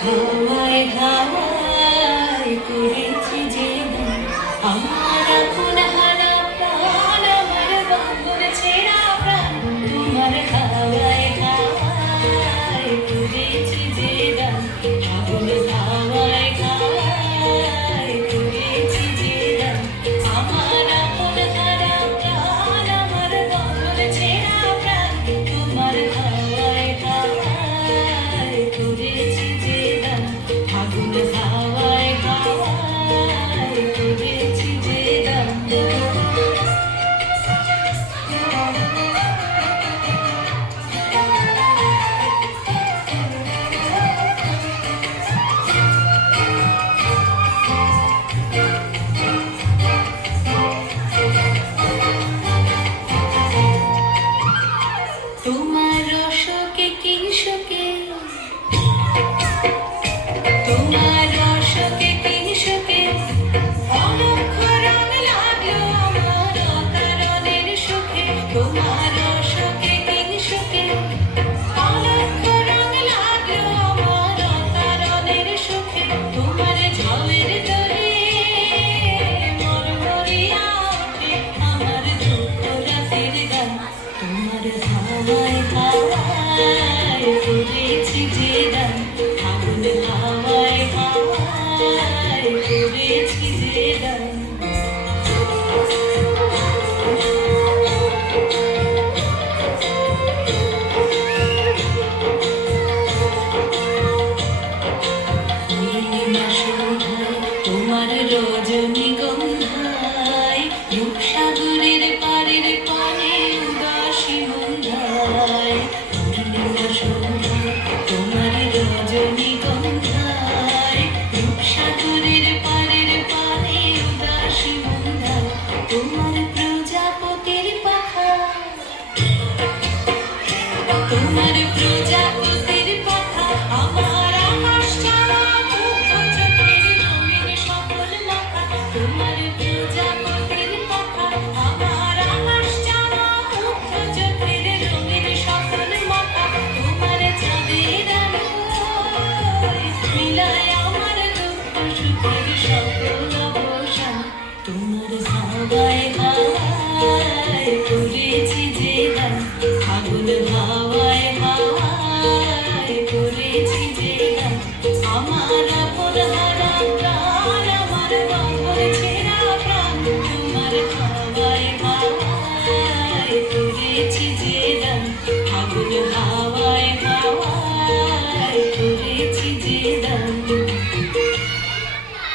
হাওয়ায় হাওয়ায় করেছি যে আমার আপন হারা প্রাণ, আমার বাঁধন ছেঁড়া প্রাণ, তোমার হাওয়ায় হাওয়ায় করেছি যে দান, আগুন হাওয়ায় হাওয়ায় করেছি যে দান, আমার আপন হারা প্রাণ, আমার বাঁধন ছেঁড়া প্রাণ, তোমার হাওয়ায় হাওয়ায় করেছি যে দান, আগুন হাওয়ায় হাওয়ায় করেছি যে দান। তোমার রসকে কিংসকে, তোমার রসকে কিংসকে অলক্ষ রং লাগলো আমার অকারণের সুখে, তোমার রসকে কিংসকে অলক্ষ রং লাগলো আমার অকারণের সুখে, তোমার ঝালের দরে মরমরিয়া ওঠে আমার দুঃখ রাতের গান, তোমার হাওয়ায় হাওয়ায় করেছি যে দান, আগুন হাওয়ায় হাওয়ায় করেছি যে দান। নীলিমা সন্ধ্যায় তোমার রজনীগন্ধায়, রূপসাগরের পাড়ের পানে উদাসী মন্ধায়, নীলিমা সন্ধ্যায় তোমার রজনীগন্ধায়, রূপসাগরের পাড়ের পানে উদাসী মন্ধায়, তোমার প্রজাপতির পাখা, তোমার প্রজাপতির পাখা আমার আকাশ ছাড়া মুগ্ধ চোখের রঙিন সকল মাথা, তোমার প্রজাপতির পাখা আমার আকাশ ছাড়া মুগ্ধ চোখের রঙিন সকল মাথা, তোমার চাঁদের আলোয় মিলায় আমার দুঃখ সুখের সকল অবসান, তোমার হাওয়ায়